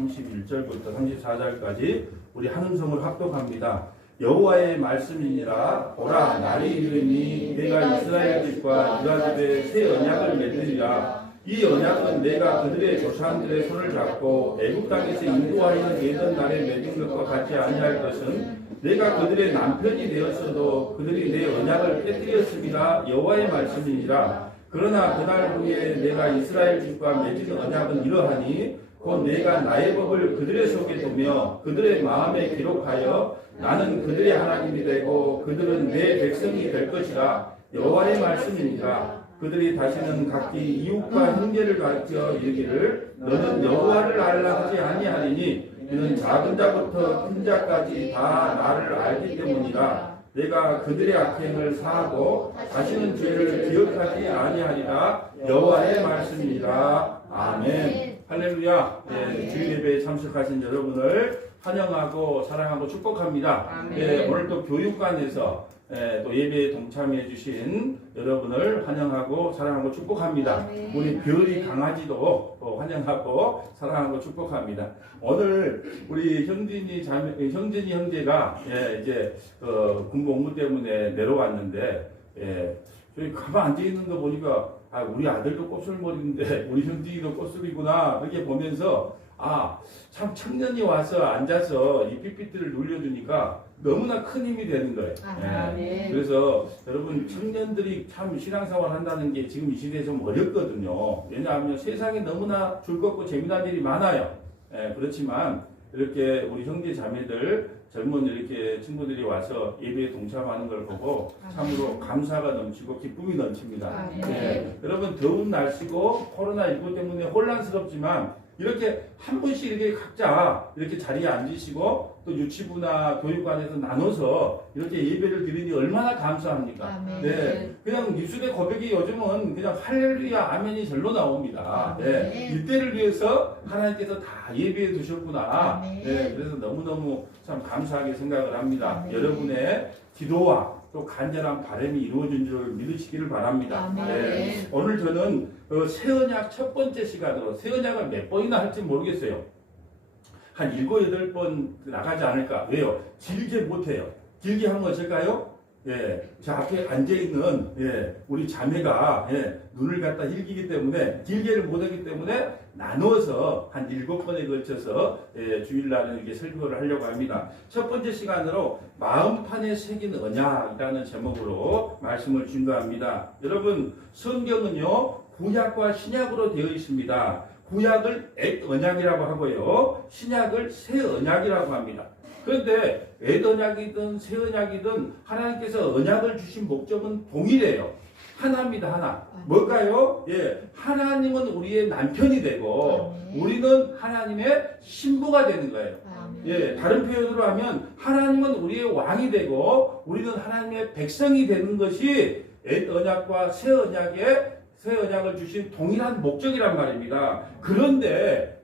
31절부터 34절까지 우리 한 음성을 합독합니다. 여호와의 말씀이니라. 보라, 날이 이르니 내가 이스라엘 집과 유다 집에 새 언약을 맺으리라. 이 언약은 내가 그들의 조상들의 손을 잡고 애굽 땅에서 인도하여 내던 날에 맺은 것과 같지 아니할 것은 내가 그들의 남편이 되었어도 그들이 내 언약을 깨뜨렸음이라. 여호와의 말씀이니라. 그러나 그날 후에 내가 이스라엘 집과 맺은 언약은 이러하니 곧 내가 나의 법을 그들의 속에 두며 그들의 마음에 기록하여 나는 그들의 하나님이 되고 그들은 내 백성이 될 것이라. 여호와의 말씀이니라. 그들이 다시는 각기 이웃과 형제를 가르쳐 이르기를 너는 여호와를 알라 하지 아니하리니 이는 작은 자부터 큰 자까지 다 나를 알기 때문이라. 내가 그들의 악행을 사하고 다시는 죄를 기억하지 아니하리라. 여호와의 말씀이니라. 아멘. 할렐루야. 네, 주일 예배에 참석하신 여러분을 환영하고 사랑하고 축복합니다. 네, 오늘 또 교육관에서 또 예배에 동참해 주신 여러분을 환영하고 사랑하고 축복합니다. 우리 별이 강아지도 환영하고 사랑하고 축복합니다. 오늘 우리 형진이 형제가 이제 군부 업무 때문에 내려왔는데 저희 가만 앉아 있는 거 보니까 우리 아들도 꽃술머리인데 우리 형진이도 꽃술이구나 그렇게 보면서 참 청년이 와서 앉아서 이 삐삐들을 눌려주니까 너무나 큰 힘이 되는 거예요. 네. 그래서 여러분 청년들이 참 신앙생활 한다는 게 지금 이 시대에 좀 어렵거든요. 왜냐하면 세상에 너무나 즐겁고 재미난 일이 많아요. 그렇지만 이렇게 우리 형제 자매들 젊은 이렇게 친구들이 와서 예배에 동참하는 걸 보고 참으로 감사가 넘치고 기쁨이 넘칩니다. 여러분 더운 날씨고 코로나19 때문에 혼란스럽지만 이렇게 한 분씩 이렇게 각자 이렇게 자리에 앉으시고 또 유치부나 교육관에서 나눠서 이렇게 예배를 드리니 얼마나 감사합니까? 네, 그냥 입술의 고백이 요즘은 그냥 할렐루야 아멘이 절로 나옵니다. 네, 이때를 위해서 하나님께서 다 예배해 두셨구나. 네, 그래서 너무너무 참 감사하게 생각을 합니다. 여러분의 기도와 또 간절한 바람이 이루어진 줄 믿으시기를 바랍니다. 네. 오늘 저는 새 언약 첫 번째 시간으로 새 언약을 몇 번이나 할지 모르겠어요. 한 7, 8번 나가지 않을까. 왜요? 길게 못해요. 길게 하면 어쩔까요? 저 앞에 앉아있는 우리 자매가 눈을 갖다 흘기기 때문에 길게를 못하기 때문에 나누어서 한 7번에 걸쳐서 주일날은 이렇게 설교를 하려고 합니다. 첫 번째 시간으로 마음판에 새긴 언약이라는 제목으로 말씀을 준비합니다. 여러분 성경은요 구약과 신약으로 되어 있습니다. 구약을 옛 언약이라고 하고요 신약을 새 언약이라고 합니다. 그런데 옛 언약이든 새 언약이든 하나님께서 언약을 주신 목적은 동일해요. 하나입니다. 하나. 뭘까요? 하나님은 우리의 남편이 되고 우리는 하나님의 신부가 되는 거예요. 다른 표현으로 하면 하나님은 우리의 왕이 되고 우리는 하나님의 백성이 되는 것이 옛 언약과 새 언약을 주신 동일한 목적이란 말입니다. 그런데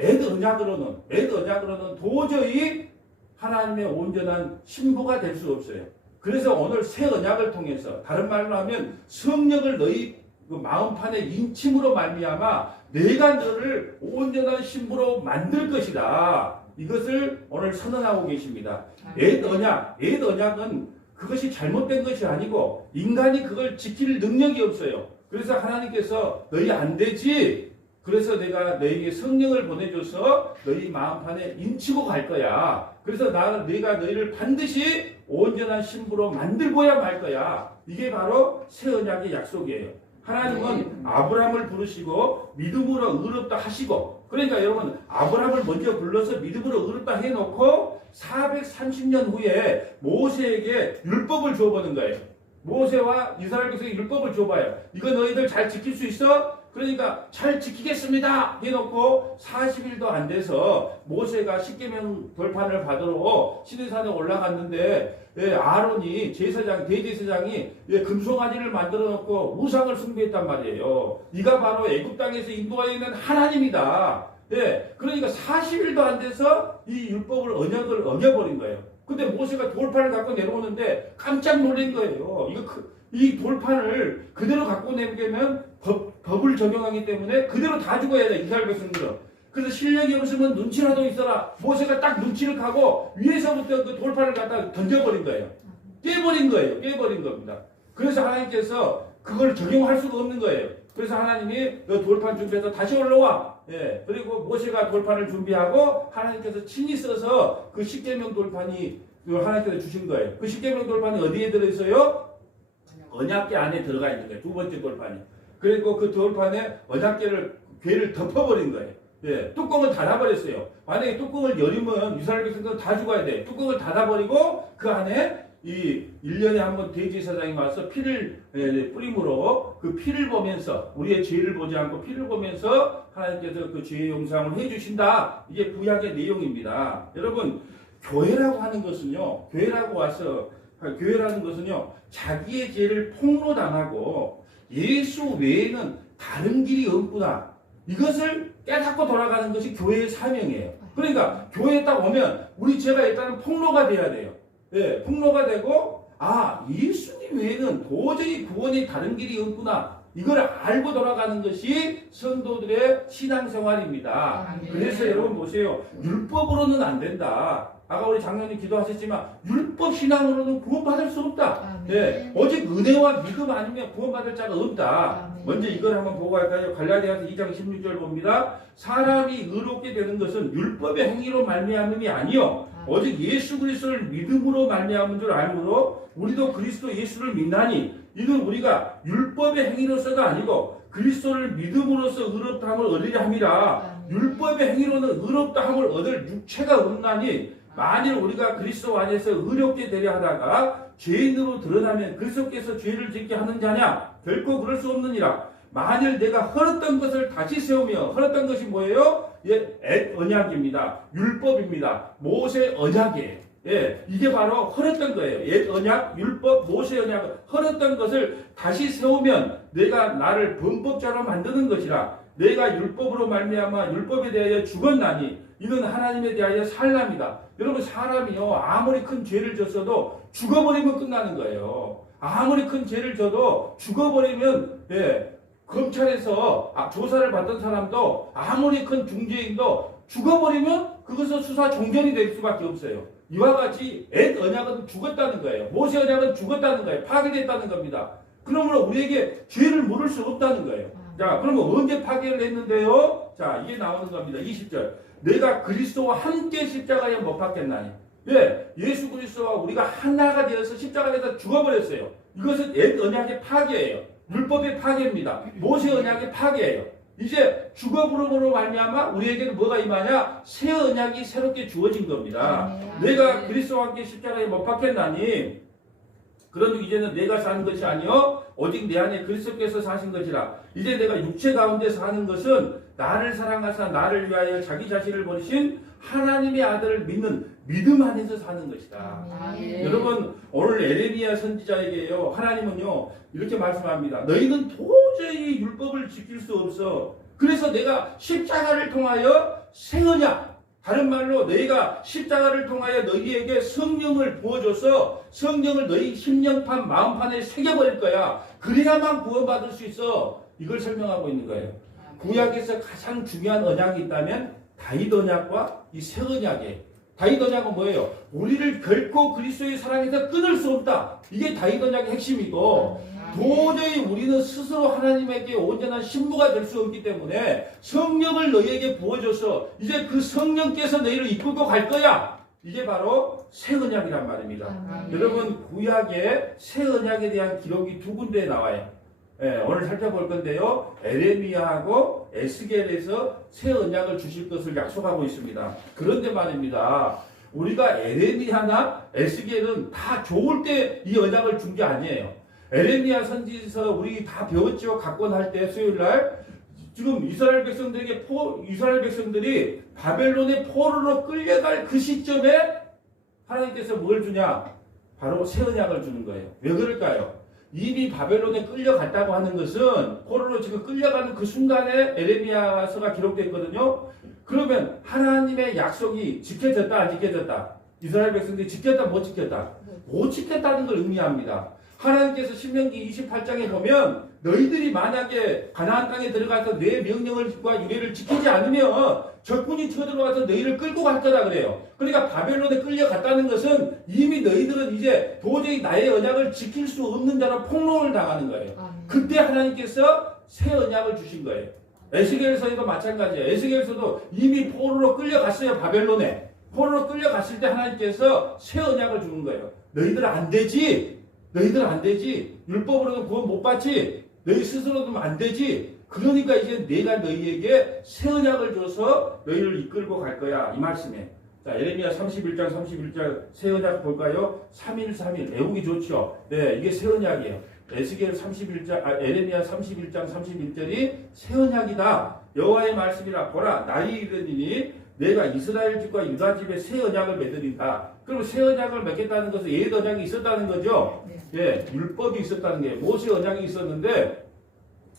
옛 언약으로는 도저히 하나님의 온전한 신부가 될 수 없어요. 그래서 오늘 새 언약을 통해서 다른 말로 하면 성령을 너희 그 마음판에 인침으로 말미암아 내가 너를 온전한 신부로 만들 것이다. 이것을 오늘 선언하고 계십니다. 옛 언약은 그것이 잘못된 것이 아니고 인간이 그걸 지킬 능력이 없어요. 그래서 하나님께서 너희 안 되지. 그래서 내가 너희에게 성령을 보내줘서 너희 마음판에 인치고 갈 거야. 그래서 내가 너희를 반드시 온전한 신부로 만들고야 말 거야. 이게 바로 새 언약의 약속이에요. 하나님은 아브라함을 부르시고 믿음으로 의롭다 하시고 그러니까 여러분 아브라함을 먼저 불러서 믿음으로 의롭다 해놓고 430년 후에 모세에게 율법을 줘보는 거예요. 모세와 이스라엘 백성에게 율법을 줘봐요. 이거 너희들 잘 지킬 수 있어? 그러니까 잘 지키겠습니다 해놓고 40일도 안 돼서 모세가 십계명 돌판을 받으러 시내산에 올라갔는데 아론이 대제사장이 금송아지를 만들어 놓고 우상을 숭배했단 말이에요. 이가 바로 애굽 땅에서 인도하여 있는 하나님이다. 그러니까 40일도 안 돼서 이 율법을 언약을 어겨버린 거예요. 근데 모세가 돌판을 갖고 내려오는데 깜짝 놀란 거예요. 이 돌판을 그대로 갖고 내면 법을 적용하기 때문에 그대로 다 죽어야 돼, 이스라엘 백성들은. 그래서 실력이 없으면 눈치라도 있어라. 모세가 딱 눈치를 가고 위에서부터 그 돌판을 갖다 던져버린 거예요. 깨버린 거예요. 깨버린 겁니다. 그래서 하나님께서 그걸 적용할 수가 없는 거예요. 그래서 하나님이 너 돌판 준비해서 다시 올라와. 예. 그리고 모세가 돌판을 준비하고 하나님께서 친히 써서 그 십계명 돌판이 하나님께서 주신 거예요. 그 십계명 돌판이 어디에 들어있어요? 언약궤 안에 들어가 있는 거예요. 두 번째 돌판이. 그리고 그 돌판에 언약궤를 덮어버린 거예요. 예. 뚜껑을 닫아버렸어요. 만약에 뚜껑을 열리면 이스라엘 백성들은 다 죽어야 돼요. 뚜껑을 닫아버리고 그 안에 이 1년에 한 번 대제사장이 와서 피를 뿌림으로 그 피를 보면서 우리의 죄를 보지 않고 피를 보면서 하나님께서 그 죄의 용서를 해주신다. 이게 구약의 내용입니다. 여러분 교회라고 하는 것은요. 교회라는 것은요. 자기의 죄를 폭로당하고 예수 외에는 다른 길이 없구나. 이것을 깨닫고 돌아가는 것이 교회의 사명이에요. 그러니까 교회에 딱 오면 우리 죄가 일단은 폭로가 돼야 돼요. 예, 폭로가 되고 예수님 외에는 도저히 구원의 다른 길이 없구나. 이걸 알고 돌아가는 것이 성도들의 신앙생활입니다. 그래서 여러분 보세요. 율법으로는 안 된다. 아까 우리 장로님 기도하셨지만 율법 신앙으로는 구원받을 수 없다. 예, 오직 은혜와 믿음 아니면 구원받을 자가 없다. 먼저 이걸 한번 보고 갈까요? 갈라디아서 2장 16절 봅니다. 사람이 의롭게 되는 것은 율법의 행위로 말미암음이 아니요 오직 예수 그리스도를 믿음으로 말미암은 줄 알므로 우리도 그리스도 예수를 믿나니 이는 우리가 율법의 행위로서가 아니고 그리스도를 믿음으로써 의롭다함을 얻으려 함이라. 율법의 행위로는 의롭다함을 얻을 육체가 없나니 만일 우리가 그리스도 안에서 의롭게 되려 하다가 죄인으로 드러나면 그리스도께서 죄를 짓게 하는 자냐? 결코 그럴 수 없느니라. 만일 내가 헐었던 것을 다시 세우며 헐었던 것이 뭐예요? 옛 언약입니다. 율법입니다. 모세 언약이에요. 예, 이게 바로 헐었던 거예요. 옛 언약, 율법, 모세 언약을 헐었던 것을 다시 세우면 내가 나를 범법자로 만드는 것이라. 내가 율법으로 말미암아 율법에 대하여 죽었나니 이는 하나님에 대하여 살람이다. 여러분 사람이요 아무리 큰 죄를 졌어도 죽어버리면 끝나는 거예요. 아무리 큰 죄를 져도 죽어버리면 검찰에서 조사를 받던 사람도 아무리 큰 중죄인도 죽어버리면 그것은 수사 종전이 될 수밖에 없어요. 이와 같이 옛 언약은 죽었다는 거예요. 모세 언약은 죽었다는 거예요. 파괴됐다는 겁니다. 그러므로 우리에게 죄를 물을 수 없다는 거예요. 자, 그러면 언제 파괴를 했는데요? 자, 이게 나오는 겁니다. 20절. 내가 그리스도와 함께 십자가에 못 박혔나니. 예수 그리스도와 우리가 하나가 되어서 십자가에서 죽어버렸어요. 이것은 옛 언약의 파괴예요. 율법의 파괴입니다. 모세 언약의 파괴예요. 이제 죽어부름으로 말미암아 우리에게는 뭐가 임하냐? 새 언약이 새롭게 주어진 겁니다. 내가 그리스도와 함께 십자가에 못 박혔나니 그러니 이제는 내가 사는 것이 아니요 오직 내 안에 그리스도께서 사신 것이라. 이제 내가 육체 가운데 사는 것은 나를 사랑하사 나를 위하여 자기 자신을 버리신 하나님의 아들을 믿는 믿음 안에서 사는 것이다. 여러분 오늘 에레미야 선지자에게요 하나님은요 이렇게 말씀합니다. 너희는 도저히 율법을 지킬 수 없어. 그래서 내가 십자가를 통하여 새 언약, 다른 말로 너희가 십자가를 통하여 너희에게 성령을 부어줘서 성령을 너희 심령판 마음판에 새겨버릴 거야. 그래야만 구원받을 수 있어. 이걸 설명하고 있는 거예요. 구약에서 가장 중요한 언약이 있다면 다윗 언약과 이 새 언약이에요. 다윗 언약은 뭐예요? 우리를 결코 그리스도의 사랑에서 끊을 수 없다. 이게 다윗 언약의 핵심이고 도저히 우리는 스스로 하나님에게 온전한 신부가 될 수 없기 때문에 성령을 너희에게 부어줘서 이제 그 성령께서 너희를 이끌고 갈 거야. 이게 바로 새 언약이란 말입니다. 여러분 구약에 새 언약에 대한 기록이 두 군데에 나와요. 오늘 살펴볼 건데요. 에레미야하고 에스겔에서 새 언약을 주실 것을 약속하고 있습니다. 그런데 말입니다. 우리가 에레미야나 에스겔은 다 좋을 때 이 언약을 준 게 아니에요. 에레미야 선지서 우리 다 배웠죠. 각권할 때 수요일날 지금 이스라엘 백성들이 바벨론의 포로로 끌려갈 그 시점에 하나님께서 뭘 주냐? 바로 새 언약을 주는 거예요. 왜 그럴까요? 이미 바벨론에 끌려갔다고 하는 것은 포로로 지금 끌려가는 그 순간에 에레미야서가 기록됐거든요. 그러면 하나님의 약속이 지켜졌다 안 지켜졌다? 이스라엘 백성들이 지켰다 못 지켰다? 못 지켰다는 걸 의미합니다. 하나님께서 신명기 28장에 보면 너희들이 만약에 가나안 땅에 들어가서 내 명령과 유례를 지키지 않으면 적군이 쳐들어와서 너희를 끌고 갈 거다 그래요. 그러니까 바벨론에 끌려갔다는 것은 이미 너희들은 이제 도저히 나의 언약을 지킬 수 없는 자로 폭로를 당하는 거예요. 그때 하나님께서 새 언약을 주신 거예요. 에스겔서에도 마찬가지예요. 에스겔서도 이미 포로로 끌려갔어요. 바벨론에. 포로로 끌려갔을 때 하나님께서 새 언약을 주는 거예요. 너희들은 안 되지. 너희들은 안 되지. 율법으로는 구원 못 받지. 너희 스스로도 안 되지. 그러니까 이제 내가 너희에게 새 언약을 줘서 너희를 이끌고 갈 거야. 이 말씀에. 자, 에레미야 31장 새 언약 볼까요? 3.1 외우기 좋죠. 네, 이게 새 언약이에요. 에레미야 31장 31절이 새 언약이다. 여호와의 말씀이라 보라 날이 이르니니 내가 이스라엘 집과 유다 집에 새 언약을 맺으리다. 그럼 새 언약을 맺겠다는 것은 옛 언약이 있었다는 거죠. 예, 율법이 있었다는 게 모세 언약이 있었는데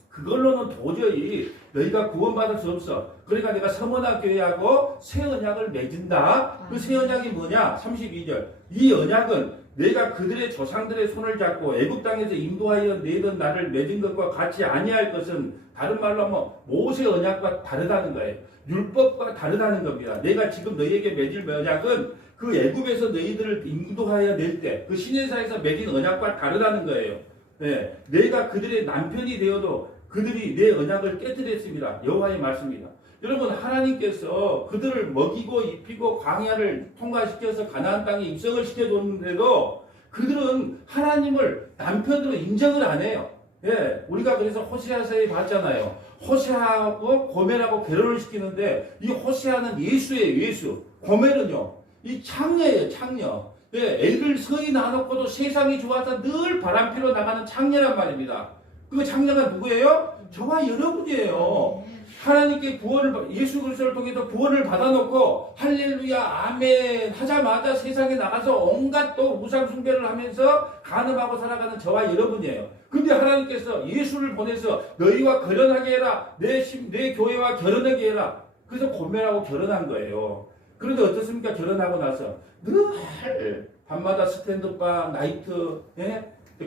그걸로는 도저히 너희가 구원받을 수 없어. 그러니까 내가 서머나 교회하고 새 언약을 맺은다. 그 새 언약이 뭐냐? 32절. 이 언약은 내가 그들의 조상들의 손을 잡고 애굽 땅에서 인도하여 내던 나를 맺은 것과 같이 아니할 것은 다른 말로 하면 모세 언약과 다르다는 거예요. 율법과 다르다는 겁니다. 내가 지금 너희에게 맺을 언약은 그 애굽에서 너희들을 인도하여 낼 때 그 시내사에서 맺은 언약과 다르다는 거예요. 네, 내가 그들의 남편이 되어도 그들이 내 언약을 깨뜨렸습니다. 여호와의 말씀입니다. 여러분 하나님께서 그들을 먹이고 입히고 광야를 통과시켜서 가나안 땅에 입성을 시켜줬는데도 그들은 하나님을 남편으로 인정을 안 해요. 예, 우리가 그래서 호세아서에 봤잖아요. 호세아하고 고멜하고 결혼을 시키는데 이 호세아는 예수예요. 예수. 고멜은요. 이 창녀예요. 창녀. 예, 애를 서히 낳아놓고도 세상이 좋아서 늘 바람피러 나가는 창녀란 말입니다. 그 창녀가 누구예요? 저와 여러분이에요. 하나님께 구원을 예수 그리스도를 통해서 구원을 받아놓고 할렐루야 아멘 하자마자 세상에 나가서 온갖 또 우상 숭배를 하면서 간음하고 살아가는 저와 여러분이에요. 근데 하나님께서 예수를 보내서 너희와 결혼하게 해라. 내 교회와 결혼하게 해라. 그래서 고멜하고 결혼한 거예요. 그런데 어떻습니까? 결혼하고 나서 늘 밤마다 스탠드바 나이트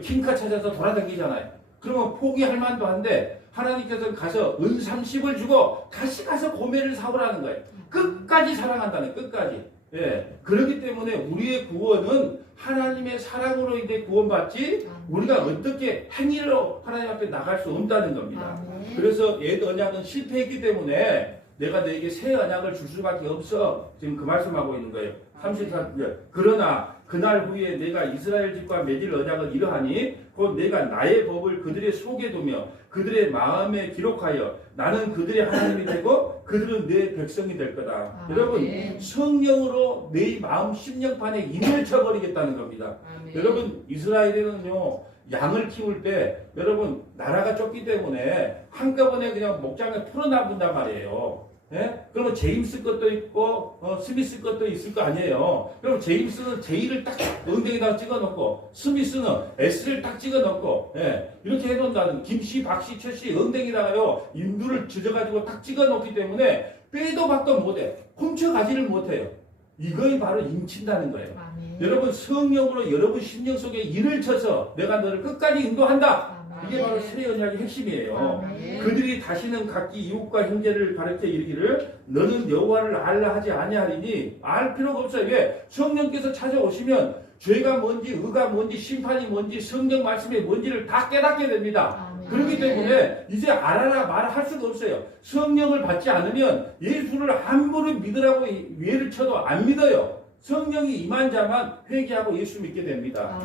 킹카 찾아서 돌아다니잖아요. 그러면 포기할 만도 한데 하나님께서는 가서 은 30을 주고 다시 가서 고멜을 사오라는 거예요. 끝까지 사랑한다는 끝까지. 예. 그렇기 때문에 우리의 구원은 하나님의 사랑으로 이제 구원받지 우리가 어떻게 행위로 하나님 앞에 나갈 수 없다는 겁니다. 그래서 옛 언약은 실패했기 때문에 내가 너에게 새 언약을 줄 수밖에 없어. 지금 그 말씀하고 있는 거예요. 33절. 그러나 그날 후에 내가 이스라엘 집과 맺을 언약은 이러하니 곧 내가 나의 법을 그들의 속에 두며 그들의 마음에 기록하여 나는 그들의 하나님이 되고 그들은 내 백성이 될 거다. 여러분 성령으로 내 마음 심령판에 인을 쳐버리겠다는 겁니다. 여러분 이스라엘에는요 양을 키울 때 여러분 나라가 좁기 때문에 한꺼번에 그냥 목장을 풀어놔본단 말이에요. 예? 그러면 제임스 것도 있고 스미스 것도 있을 거 아니에요. 그럼 제임스는 J를 딱 엉덩이에다가 찍어놓고 스미스는 S를 딱 찍어놓고 이렇게 해놓는다는 김씨, 박씨, 최씨 엉덩이에다가요 인두를 젖어가지고 딱 찍어놓기 때문에 빼도 박도 못해. 훔쳐가지를 못해요. 이거이 바로 인친다는 거예요. 여러분 성령으로 여러분 심령 속에 인을 쳐서 내가 너를 끝까지 인도한다. 이게 바로 새 언약의 핵심이에요. 그들이 다시는 각기 이웃과 형제를 가르쳐 이르기를 너는 여호와를 알라 하지 아니하리니 알 필요가 없어요. 왜? 성령께서 찾아오시면 죄가 뭔지 의가 뭔지 심판이 뭔지 성경 말씀이 뭔지를 다 깨닫게 됩니다. 그렇기 때문에 이제 알아라 말할 수가 없어요. 성령을 받지 않으면 예수를 함부로 믿으라고 외를 쳐도 안 믿어요. 성령이 임한 자만 회개하고 예수 믿게 됩니다.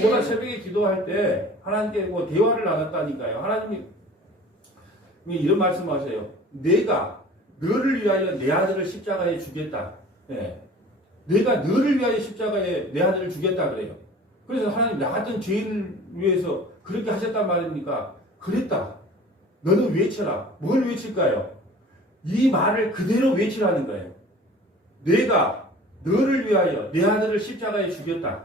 제가 새벽에 기도할 때 하나님께 뭐 대화를 나눴다니까요. 하나님이 이런 말씀하세요. 내가 너를 위하여 내 아들을 십자가에 주겠다. 내가 너를 위하여 십자가에 내 아들을 주겠다 그래요. 그래서 하나님 나 같은 죄인을 위해서 그렇게 하셨단 말입니까? 그랬다. 너는 외쳐라. 뭘 외칠까요? 이 말을 그대로 외치라는 거예요. 내가 너를 위하여 내 아들을 십자가에 죽였다.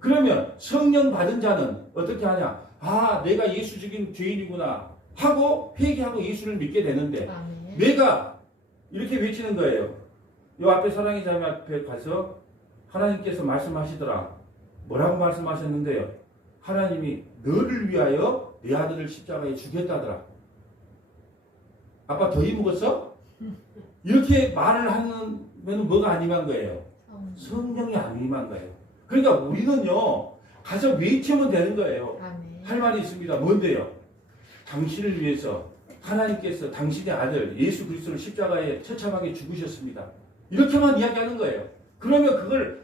그러면 성령 받은 자는 어떻게 하냐? 아, 내가 예수 죽인 죄인이구나 하고 회개하고 예수를 믿게 되는데 내가 이렇게 외치는 거예요. 요 앞에 사랑의 자매 앞에 가서 하나님께서 말씀하시더라. 뭐라고 말씀하셨는데요? 하나님이 너를 위하여 내 아들을 십자가에 죽였다더라. 아빠 더위 먹었어? 이렇게 말을 하면 뭐가 안 임한 거예요? 성령이 안 임한 거예요. 그러니까 우리는요, 가서 외치면 되는 거예요. 아멘. 할 말이 있습니다. 뭔데요? 당신을 위해서 하나님께서 당신의 아들 예수 그리스도를 십자가에 처참하게 죽으셨습니다. 이렇게만 이야기하는 거예요. 그러면 그걸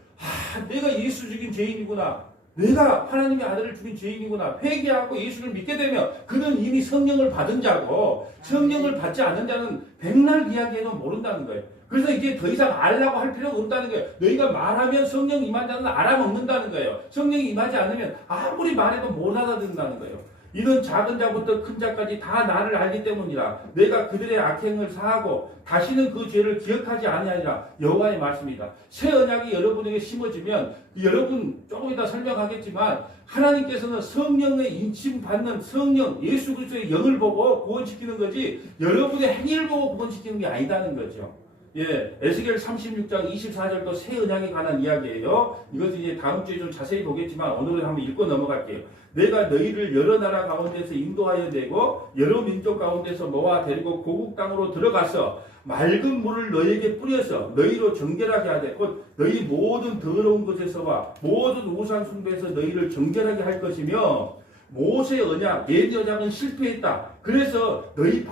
내가 예수 죽인 죄인이구나. 내가 하나님의 아들을 죽인 죄인이구나. 회개하고 예수를 믿게 되면 그는 이미 성령을 받은 자고 성령을 받지 않는 자는 백날 이야기해도 모른다는 거예요. 그래서 이제 더 이상 알라고 할 필요가 없다는 거예요. 너희가 말하면 성령 임한 자는 알아먹는다는 거예요. 성령이 임하지 않으면 아무리 말해도 못 알아듣는다는 거예요. 이는 작은 자부터 큰 자까지 다 나를 알기 때문이라. 내가 그들의 악행을 사하고 다시는 그 죄를 기억하지 아니하리라. 여호와의 말씀이다. 새 언약이 여러분에게 심어지면 여러분 조금 이따 설명하겠지만 하나님께서는 성령의 인침 받는 성령 예수 그리스도의 영을 보고 구원시키는 거지 여러분의 행위를 보고 구원시키는 게 아니다는 거죠. 예, 에스겔 36장 24절도 새 언약에 관한 이야기예요. 이것은 이제 다음 주에 좀 자세히 보겠지만 오늘은 한번 읽고 넘어갈게요. 내가 너희를 여러 나라 가운데서 인도하여 내고 여러 민족 가운데서 모아 데리고 고국 땅으로 들어가서 맑은 물을 너희에게 뿌려서 너희로 정결하게 하되 곧 너희 모든 더러운 것에서와 모든 우상 숭배에서 너희를 정결하게 할 것이며 모세의 언약, 옛 언약은 실패했다. 그래서 너희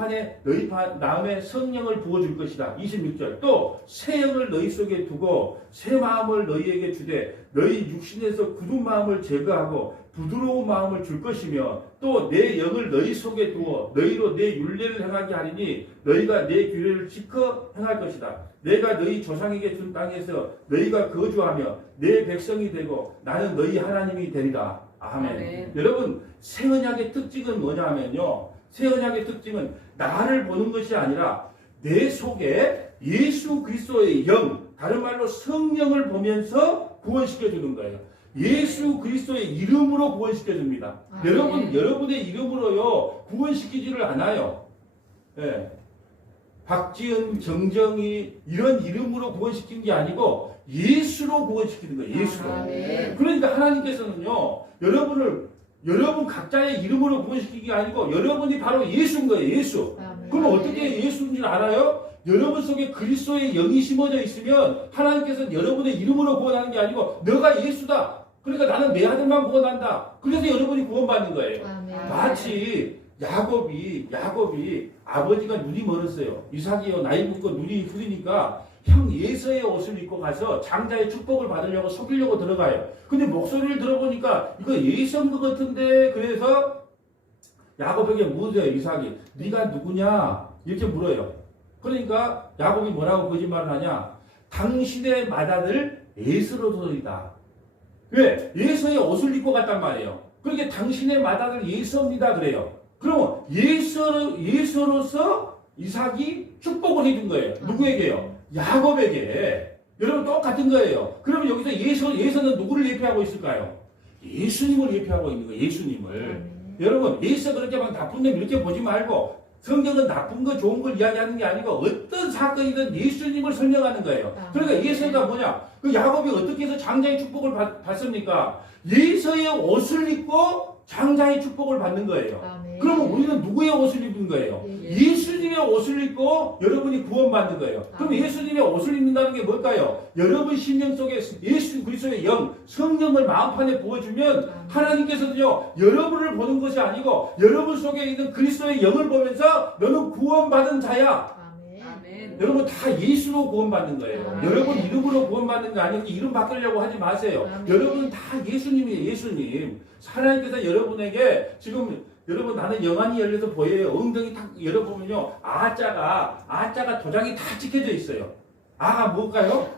마음에 성령을 부어줄 것이다. 26절. 또 새 영을 너희 속에 두고 새 마음을 너희에게 주되 너희 육신에서 굳은 마음을 제거하고 부드러운 마음을 줄 것이며 또 내 영을 너희 속에 두어 너희로 내 율례를 행하게 하리니 너희가 내 규례를 지켜 행할 것이다. 내가 너희 조상에게 준 땅에서 너희가 거주하며 내 백성이 되고 나는 너희 하나님이 되리라. 아멘. 아멘. 여러분 새 언약의 특징은 뭐냐면요. 새 언약의 특징은 나를 보는 것이 아니라 내 속에 예수 그리스도의 영, 다른 말로 성령을 보면서 구원시켜 주는 거예요. 예수 그리스도의 이름으로 구원시켜 줍니다. 아멘. 여러분의 이름으로요 구원시키지를 않아요. 예. 박지은, 정정이 이런 이름으로 구원시키는 게 아니고 예수로 구원시키는 거예요. 예수로. 아멘. 그러니까 하나님께서는요 여러분 각자의 이름으로 구원시키는 게 아니고 여러분이 바로 예수인 거예요. 예수. 아멘. 그럼 어떻게 예수인 줄 알아요? 여러분 속에 그리스도의 영이 심어져 있으면 하나님께서는 여러분의 이름으로 구원하는 게 아니고 너가 예수다. 그러니까 나는 내 아들만 구원한다. 그래서 여러분이 구원받는 거예요. 아멘. 마치 야곱이 아버지가 눈이 멀었어요. 이삭이요 나이 먹고 눈이 흐리니까 형 예서의 옷을 입고 가서 장자의 축복을 받으려고 속이려고 들어가요. 근데 목소리를 들어보니까 이거 예서인 것 같은데 그래서 야곱에게 물어요. 이삭이 네가 누구냐 이렇게 물어요. 그러니까 야곱이 뭐라고 거짓말을 하냐? 당신의 맏아들 에스로서이다. 왜? 예서의 옷을 입고 갔단 말이에요. 그러니까 당신의 맏아들 예서입니다 그래요. 그러면 예서로서 이삭이 축복을 해준 거예요. 누구에게요? 야곱에게. 여러분 똑같은 거예요. 그러면 여기서 예서는 누구를 예표하고 있을까요? 예수님을 예표하고 있는 거예요. 예수님을. 여러분 예서 그렇게 막 나쁜 놈 이렇게 보지 말고 성경은 나쁜 거 좋은 걸 이야기하는 게 아니고 어떤 사건이든 예수님을 설명하는 거예요. 그러니까 예서가 뭐냐? 그 야곱이 어떻게 해서 장자의 축복을 받습니까? 예서의 옷을 입고 장자의 축복을 받는 거예요. 아멘. 그러면 우리는 누구의 옷을 입은 거예요? 예수님의 옷을 입고 여러분이 구원받는 거예요. 그럼 예수님의 옷을 입는다는 게 뭘까요? 여러분 심령 속에 예수 그리스도의 영, 성령을 마음판에 부어주면 하나님께서는요 여러분을 보는 것이 아니고 여러분 속에 있는 그리스도의 영을 보면서 너는 구원받은 자야. 아멘. 여러분 다 예수로 구원받는 거예요. 아멘. 여러분 이름으로 구원받는 거 아니고 이름 바꾸려고 하지 마세요. 아멘. 여러분은 다 예수님이에요. 예수님. 하나님께서 여러분에게 지금 여러분 나는 영안이 열려서 보여요. 엉덩이 탁 열어보면요. 아자가 도장이 다 찍혀져 있어요. 아가 뭘까요?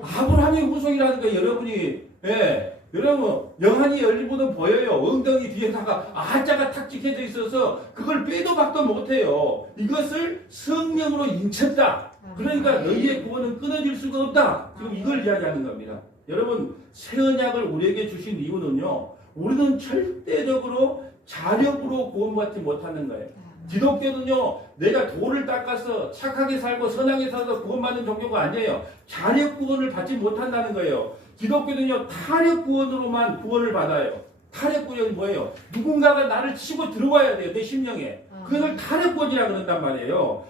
아브라함의 후손이라는 거예요. 여러분이. 예. 여러분 영안이 열리고는 보여요. 엉덩이 뒤에다가 아자가 탁 찍혀져 있어서 그걸 빼도 박도 못해요. 이것을 성령으로 인쳤다. 그러니까 너희의 구원은 끊어질 수가 없다. 지금 이걸 이야기하는 겁니다. 여러분 새 언약을 우리에게 주신 이유는요. 우리는 절대적으로 자력으로 구원받지 못하는 거예요. 기독교는요, 내가 돌을 닦아서 착하게 살고 선하게 살아서 구원받는 종교가 아니에요. 자력 구원을 받지 못한다는 거예요. 기독교는요, 타력 구원으로만 구원을 받아요. 탈핵구역이 뭐예요? 누군가가 나를 치고 들어와야 돼요. 내 심령에. 그걸 탈핵권이라 그런단 말이에요.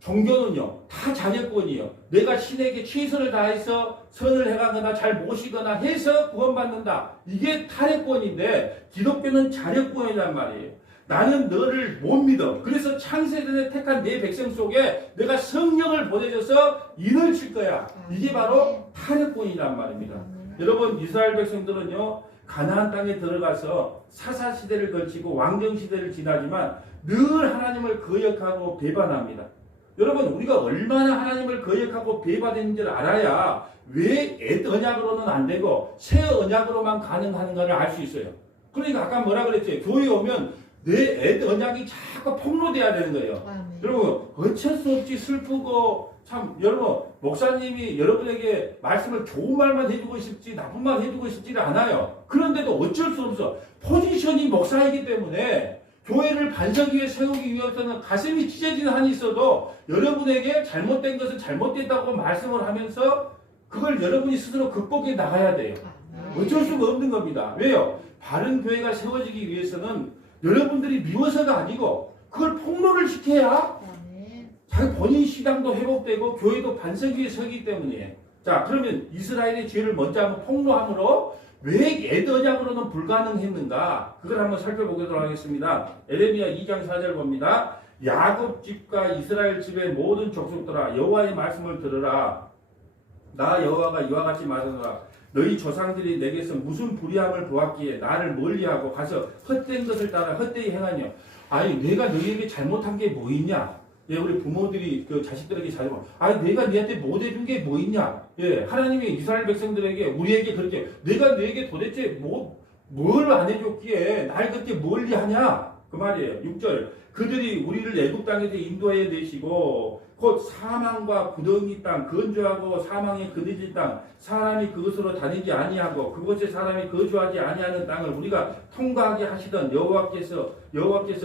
종교는요, 다 자격권이에요. 내가 신에게 최선을 다해서 선을 행하거나 잘 모시거나 해서 구원받는다. 이게 탈핵권인데, 기독교는 자력권이란 말이에요. 나는 너를 못 믿어. 그래서 창세전에 택한 내 백성 속에 내가 성령을 보내줘서 인을 칠 거야. 이게 바로 탈핵권이란 말입니다. 여러분, 이스라엘 백성들은요, 가나안 땅에 들어가서 사사시대를 거치고 왕정시대를 지나지만 늘 하나님을 거역하고 배반합니다. 여러분, 우리가 얼마나 하나님을 거역하고 배반했는지를 알아야 왜 옛 언약으로는 안 되고 새 언약으로만 가능한가를 알 수 있어요. 그러니까 아까 뭐라 그랬죠? 교회 오면 내 옛 언약이 자꾸 폭로돼야 되는 거예요. 여러분, 어쩔 수 없이 슬프고 참 여러분, 목사님이 여러분에게 말씀을 좋은 말만 해주고 싶지 나쁜 말 해주고 싶지를 않아요. 그런데도 어쩔 수 없어. 포지션이 목사이기 때문에 교회를 반석 위에 세우기 위해서는 가슴이 찢어지는 한이 있어도 여러분에게 잘못된 것은 잘못됐다고 말씀을 하면서 그걸 여러분이 스스로 극복해 나가야 돼요. 어쩔 수가 없는 겁니다. 왜요? 바른 교회가 세워지기 위해서는 여러분들이 미워서가 아니고 그걸 폭로를 시켜야 자기 본인 신앙도 회복되고 교회도 반석 위에 서기 때문이에요. 자, 그러면 이스라엘의 죄를 먼저 한번 폭로함으로 왜 옛 언약으로는 불가능했는가? 그걸 한번 살펴보도록 하겠습니다. 에레미야 2장 4절 봅니다. 야곱 집과 이스라엘 집의 모든 족속들아 여호와의 말씀을 들으라. 나 여호와가 이와 같이 말하노라. 너희 조상들이 내게서 무슨 불의함을 보았기에 나를 멀리하고 가서 헛된 것을 따라 헛되이 행하냐. 아니 내가 너희에게 잘못한 게 뭐 있냐. 예, 우리 부모들이 그 자식들에게 잘못, 아니 내가 너한테 못 해준 게 뭐 있냐. 예, 하나님이 이스라엘 백성들에게 우리에게 그렇게 내가 너에게 도대체 뭘 안 해줬기에 날 그렇게 멀리 하냐 그 말이에요. 6절 그들이 우리를 애굽 땅에서 인도해 내시고 곧 사망과 구덩이 땅 건조하고 사망의 그늘진 땅 사람이 그것으로 다니지 아니하고 그곳에 사람이 거주하지 아니하는 땅을 우리가 통과하게 하시던 여호와께서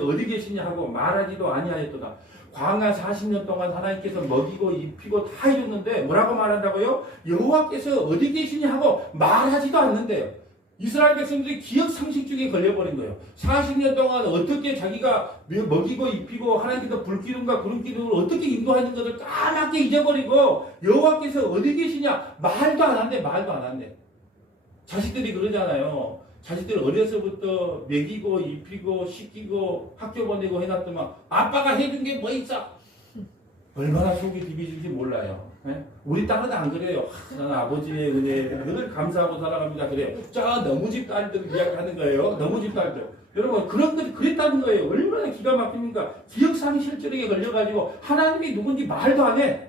어디 계시냐 하고 말하지도 아니하였도다. 광야 40년 동안 하나님께서 먹이고 입히고 다 해줬는데 뭐라고 말한다고요? 여호와께서 어디 계시냐 하고 말하지도 않는데요. 이스라엘 백성들이 기억 상실증에 걸려버린 거예요. 40년 동안 어떻게 자기가 먹이고 입히고 하나님께서 불기둥과 구름기둥을 어떻게 인도하는 것을 까맣게 잊어버리고 여호와께서 어디 계시냐 말도 안 한대. 자식들이 그러잖아요. 자식들 어려서부터 먹이고 입히고 씻기고 학교 보내고 해놨더만 아빠가 해준 게 뭐 있어? 얼마나 속이 디비질지 몰라요. 네? 우리 딸은 안 그래요. 나는 아버지의 은혜에 늘 감사하고 살아갑니다. 그래요. 저 너무집 딸들 이야기하는 거예요. 너무집 딸들. 여러분 그런 것 그랬다는 거예요. 얼마나 기가 막힙니까? 기억상실증에 걸려가지고 하나님이 누군지 말도 안 해.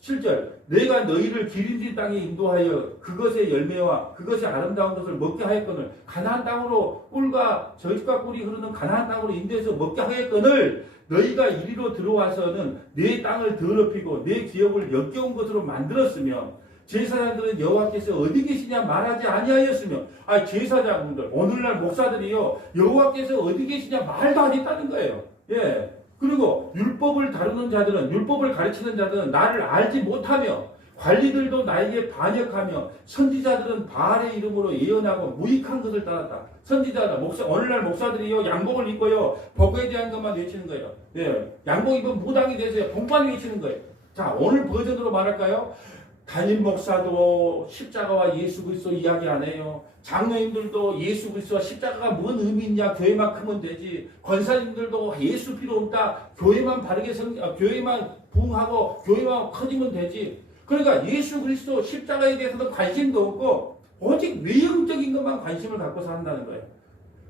7절 내가 너희를 기린지 땅에 인도하여 그것의 열매와 그것의 아름다운 것을 먹게 하였거늘 가나안 땅으로 꿀과 젖과 꿀이 흐르는 가나안 땅으로 인도해서 먹게 하였거늘 너희가 이리로 들어와서는 내 땅을 더럽히고 내 기업을 역겨운 것으로 만들었으며 제사장들은 여호와께서 어디 계시냐 말하지 아니하였으며 제사장분들 오늘날 목사들이요 여호와께서 어디 계시냐 말도 안 했다는 거예요. 예. 그리고 율법을 다루는 자들은 율법을 가르치는 자들은 나를 알지 못하며 관리들도 나에게 반역하며 선지자들은 바알의 이름으로 예언하고 무익한 것을 따랐다. 선지자들 오늘날 목사들이요 양복을 입고요 복에 대한 것만 외치는 거예요. 예, 양복 입으면 무당이 돼서요 복만 외치는 거예요. 자 오늘 버전으로 말할까요? 담임 목사도 십자가와 예수 그리스도 이야기 안 해요. 장로님들도 예수 그리스도와 십자가가 뭔 의미 있냐 교회만 크면 되지. 권사님들도 예수 필요 없다. 교회만 바르게 교회만 부흥하고 교회만 커지면 되지. 그러니까 예수 그리스도 십자가에 대해서도 관심도 없고 오직 외형적인 것만 관심을 갖고 산다는 거예요.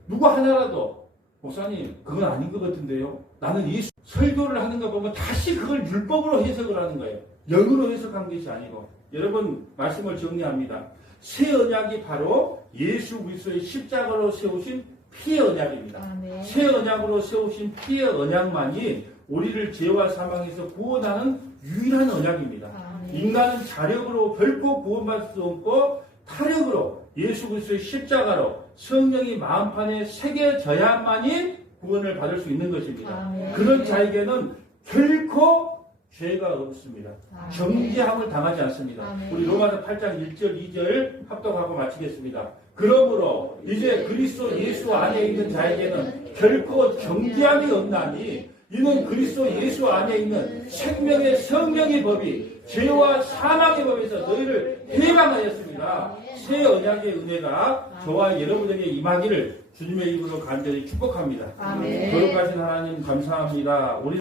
누구 하나라도 목사님 그건 아닌 것 같은데요. 나는 예수 설교를 하는 거 보면 다시 그걸 율법으로 해석을 하는 거예요. 영으로 해석한 것이 아니고. 여러분 말씀을 정리합니다. 새 언약이 바로 예수 그리스도의 십자가로 세우신 피의 언약입니다. 새 언약으로 세우신 피의 언약만이 우리를 죄와 사망에서 구원하는 유일한 언약입니다. 인간은 자력으로 결코 구원받을 수 없고 타력으로 예수 그리스도의 십자가로 성령이 마음판에 새겨져야만이 구원을 받을 수 있는 것입니다. 그런 자에게는 결코 죄가 없습니다. 정죄함을 당하지 않습니다. 우리 로마서 8장 1절 2절 합독하고 마치겠습니다. 그러므로 이제 그리스도 예수 안에 있는 자에게는 결코 정죄함이 없나니 이는 그리스도 예수 안에 있는 생명의 성령의 법이 죄와 사망의 법에서 너희를 해방하였습니다. 새 언약의 은혜가 저와 여러분에게 임하기를 주님의 이름으로 간절히 축복합니다. 아멘. 거룩하신 하나님 감사합니다. 우리